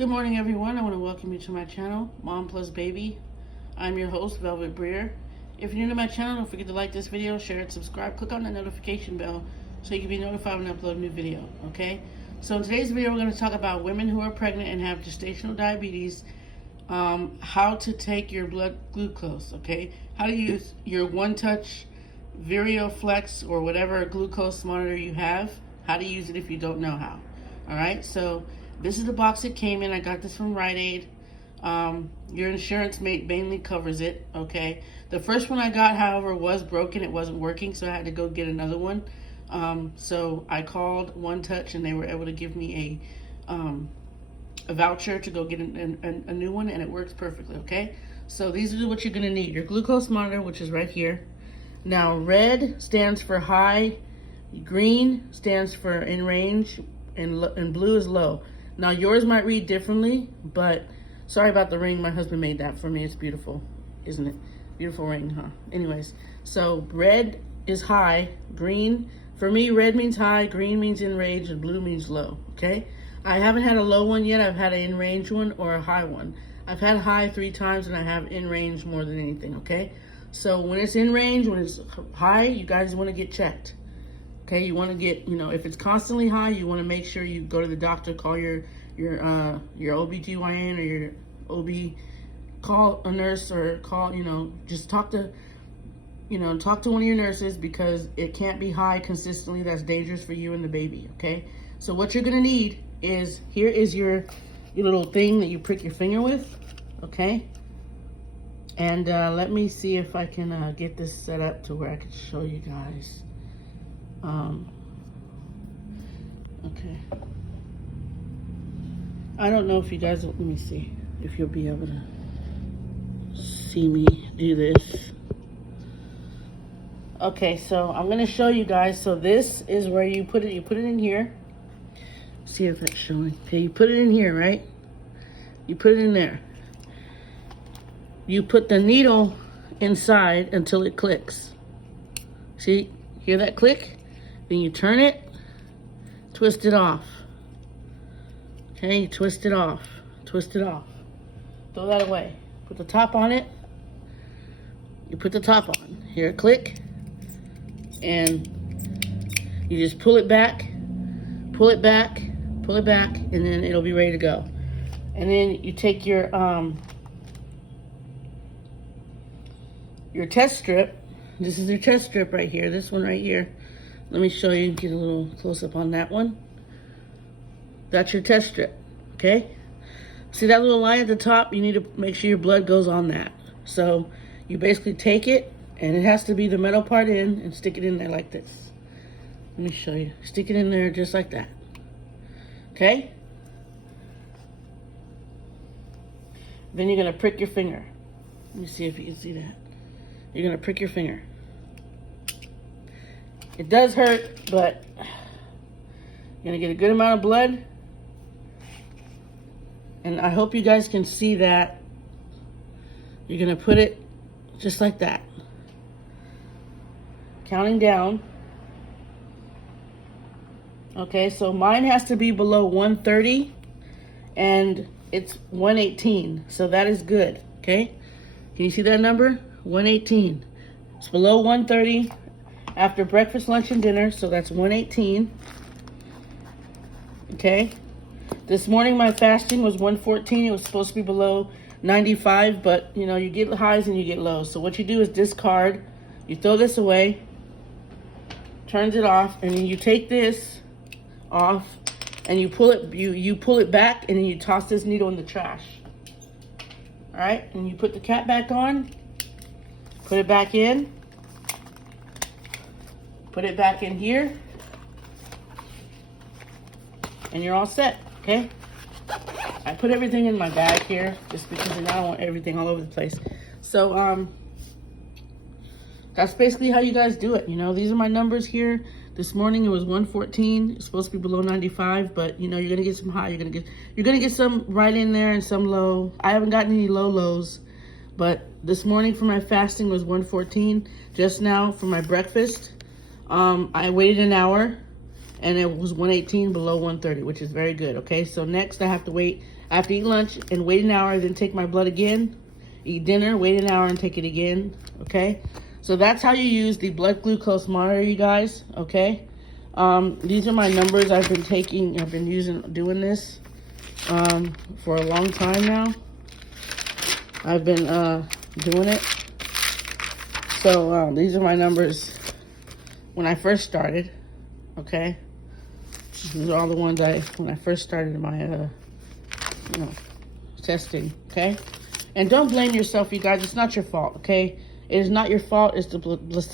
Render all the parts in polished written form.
Good morning, everyone. I want to welcome you to my channel, Mom Plus Baby. I'm your host, Velvet Briere. If you're new to my channel, don't forget to like this video, share it, subscribe, click on the notification bell so you can be notified when I upload a new video, okay? So in today's video, we're going to talk about women who are pregnant and have gestational diabetes, how to take your blood glucose, okay? How to use your one-touch Briere Flex or whatever glucose monitor you have, how to use it if you don't know how, all right? So this is the box it came in. I got this from Rite Aid. Your insurance mainly covers it, okay? The first one I got, however, was broken. It wasn't working, so I had to go get another one. So I called One Touch, and they were able to give me a voucher to go get a new one, and it works perfectly, okay? So these are what you're going to need. Your glucose monitor, which is right here. Now, red stands for high, green stands for in range, and blue is low. Now, yours might read differently, but sorry about the ring. My husband made that for me. It's beautiful, isn't it? Beautiful ring, huh? Anyways, so red is high, green. For me, red means high, green means in range, and blue means low, okay? I haven't had a low one yet. I've had an in range one or a high one. I've had high 3 times, and I have in range more than anything, okay? So when it's in range, when it's high, you guys want to get checked. Okay, you want to get, if it's constantly high, you want to make sure you go to the doctor, call your OBGYN or your OB, call a nurse or call, just talk to one of your nurses, because it can't be high consistently. That's dangerous for you and the baby, okay? So what you're going to need is, here is your little thing that you prick your finger with, okay? And let me see if I can get this set up to where I can show you guys. Okay. I don't know if you guys, let me see if you'll be able to see me do this. Okay, so I'm going to show you guys. So this is where you put it. You put it in here. See if it's showing. Okay, you put it in here, right? You put it in there. You put the needle inside until it clicks. See, hear that click? Then you turn it, twist it off. Okay, twist it off, twist it off. Throw that away. Put the top on it. You put the top on. Here, click. And you just pull it back, pull it back, pull it back, and then it'll be ready to go. And then you take your test strip. This is your test strip right here, this one right here. Let me show you, get a little close up on that one. That's your test strip, okay? See that little line at the top? You need to make sure your blood goes on that. So you basically take it, and it has to be the metal part in, and stick it in there like this. Let me show you. Stick it in there just like that, okay? Then you're gonna prick your finger. Let me see if you can see that. You're gonna prick your finger. It does hurt, but you're gonna get a good amount of blood. And I hope you guys can see that. You're gonna put it just like that. Counting down. Okay, so mine has to be below 130 and it's 118. So that is good, okay? Can you see that number? 118. It's below 130 after breakfast, lunch, and dinner, so that's 118. Okay? This morning my fasting was 114. It was supposed to be below 95, but you get highs and you get lows. So what you do is discard. You throw this away, turns it off, and then you take this off and you pull it you pull it back, and then you toss this needle in the trash. All right? And you put the cap back on. Put it back in. Put it back in here. And you're all set, okay? I put everything in my bag here just because I don't want everything all over the place. So, that's basically how you guys do it. These are my numbers here. This morning it was 114. It's supposed to be below 95, but you're gonna get some high. You're gonna get some right in there and some low. I haven't gotten any lows. But this morning for my fasting was 114. Just now for my breakfast, I waited an hour and it was 118 below 130, which is very good. Okay, so next I have to wait I have to eat lunch and wait an hour, then take my blood again. Eat dinner, wait an hour, and take it again, okay? So that's how you use the blood glucose monitor, you guys, okay? These are my numbers I've been taking. I've been doing this for a long time now. I've been doing it. So these are my numbers when I first started, okay? These are all the ones when I first started my, testing, okay? And don't blame yourself, you guys. It's not your fault, okay? It is not your fault. It's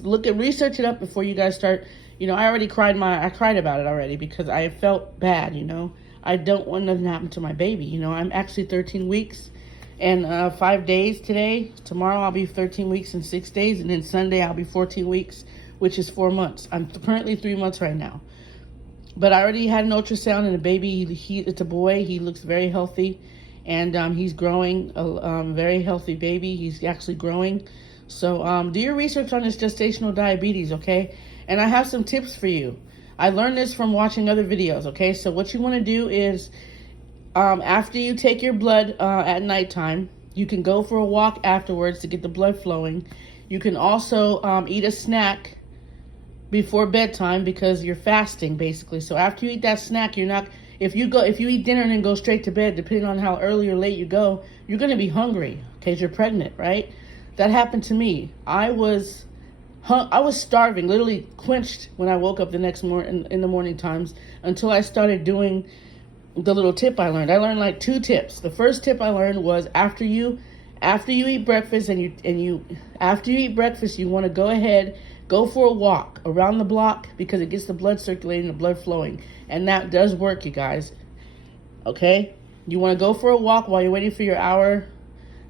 research it up before you guys start. I already I cried about it already because I felt bad, I don't want nothing to happen to my baby, I'm actually 13 weeks and 5 days today. Tomorrow I'll be 13 weeks and 6 days, and then Sunday I'll be 14 weeks, which is 4 months. I'm currently 3 months right now. But I already had an ultrasound, and the baby, it's a boy. He looks very healthy, and he's growing, a very healthy baby. He's actually growing. So do your research on this gestational diabetes, okay? And I have some tips for you. I learned this from watching other videos, okay? So what you want to do is, after you take your blood at nighttime, you can go for a walk afterwards to get the blood flowing. You can also eat a snack before bedtime because you're fasting, basically. So after you eat that snack, you're not, if you eat dinner and then go straight to bed, depending on how early or late you go, you're going to be hungry because you're pregnant, right? That happened to me. I was starving, literally quenched when I woke up the next morning in the morning times, until I started doing the little tip I learned. I learned like 2 tips. The first tip I learned was after you eat breakfast after you eat breakfast, you want to go for a walk around the block because it gets the blood circulating, the blood flowing. And that does work, you guys. Okay? You want to go for a walk while you're waiting for your hour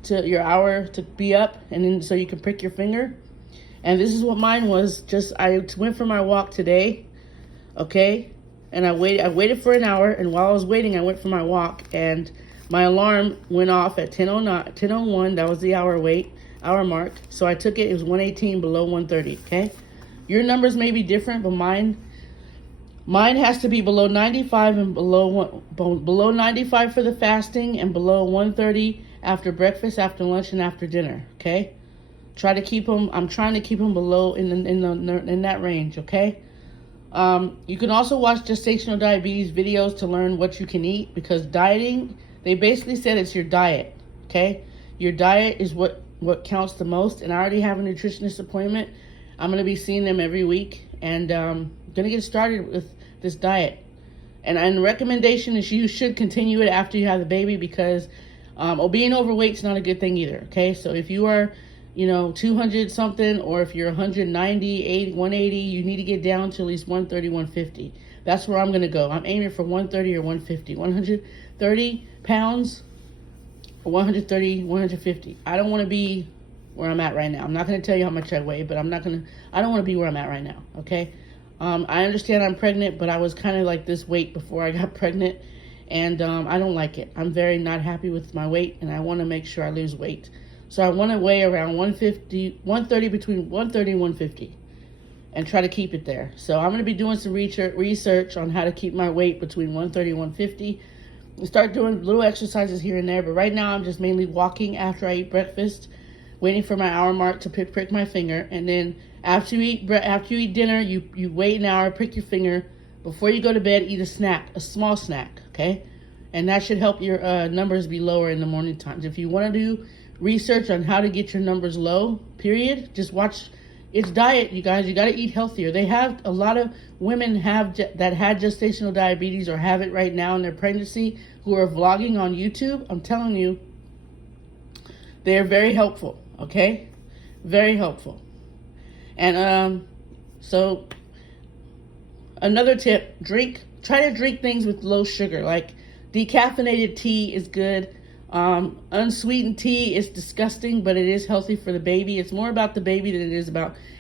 to be up, and then so you can prick your finger. And this is what mine was. I went for my walk today, okay? And I waited for an hour, and while I was waiting, I went for my walk, and my alarm went off at 10:01. That was the hour mark. So I took it. It was 118 below 130, okay? Your numbers may be different, but mine has to be below 95 and below 95 for the fasting, and below 130 after breakfast, after lunch, and after dinner, okay? I'm trying to keep them below in that range, okay? You can also watch gestational diabetes videos to learn what you can eat, because dieting, they basically said it's your diet, okay? Your diet is what counts the most, and I already have a nutritionist appointment. I'm going to be seeing them every week, and going to get started with this diet. And the recommendation is you should continue it after you have the baby, because being overweight is not a good thing either, okay? So if you are 200 something, or if you're 190, 180, you need to get down to at least 130, 150. That's where I'm going to go. I'm aiming for 130 or 150. 130 pounds or 130, 150. I don't want to be where I'm at right now. I'm not going to tell you how much I weigh, but I don't want to be where I'm at right now, okay? I understand I'm pregnant, but I was kind of like this weight before I got pregnant, and I don't like it. I'm very not happy with my weight, and I want to make sure I lose weight. So I want to weigh around 130, between 130 and 150, and try to keep it there. So I'm going to be doing some research on how to keep my weight between 130 and 150. And start doing little exercises here and there. But right now I'm just mainly walking after I eat breakfast, waiting for my hour mark to prick my finger. And then after you eat dinner, you wait an hour, prick your finger. Before you go to bed, eat a small snack, okay? And that should help your numbers be lower in the morning times. If you want to do research on how to get your numbers low, period, just watch. It's diet, you guys. You got to eat healthier. They have a lot of women that had gestational diabetes or have it right now in their pregnancy who are vlogging on YouTube. I'm telling you, they're very helpful, okay? Very helpful. And so another tip, try to drink things with low sugar. Like decaffeinated tea is good. Unsweetened tea is disgusting, but it is healthy for the baby. It's more about the baby than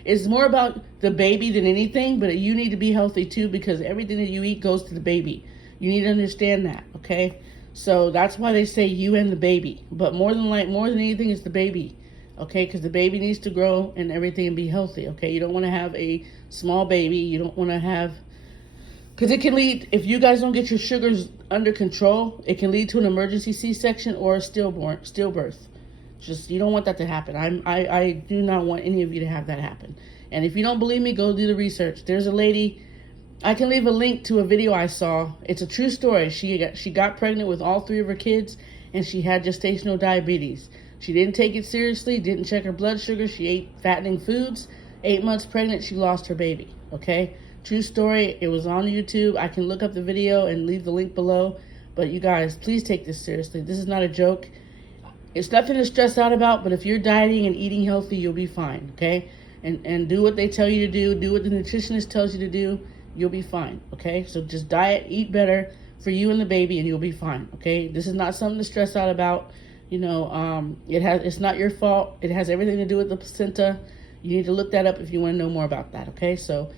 it's more about the baby than anything, but you need to be healthy too, because everything that you eat goes to the baby. You need to understand that, okay? So that's why they say you and the baby, but more than anything, it's the baby, okay? Because the baby needs to grow and everything and be healthy, okay? You don't want to have a small baby. You don't want to have, because it can lead, if you guys don't get your sugars under control, it can lead to an emergency C-section or a stillbirth. Just, you don't want that to happen. I do not want any of you to have that happen. And if you don't believe me, go do the research. There's a lady, I can leave a link to a video I saw. It's a true story. She got pregnant with all 3 of her kids, and she had gestational diabetes. She didn't take it seriously, didn't check her blood sugar. She ate fattening foods. 8 months pregnant, she lost her baby, okay? True story. It was on YouTube. I can look up the video and leave the link below. But you guys, please take this seriously. This is not a joke. It's nothing to stress out about, but if you're dieting and eating healthy, you'll be fine, okay? And do what they tell you to do. Do what the nutritionist tells you to do. You'll be fine, okay? So just diet, eat better for you and the baby, and you'll be fine, okay? This is not something to stress out about. You know, it's not your fault. It has everything to do with the placenta. You need to look that up if you want to know more about that, okay? So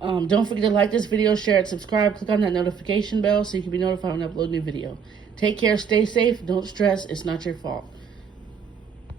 don't forget to like this video, share it, subscribe, click on that notification bell so you can be notified when I upload a new video. Take care, stay safe, don't stress. It's not your fault.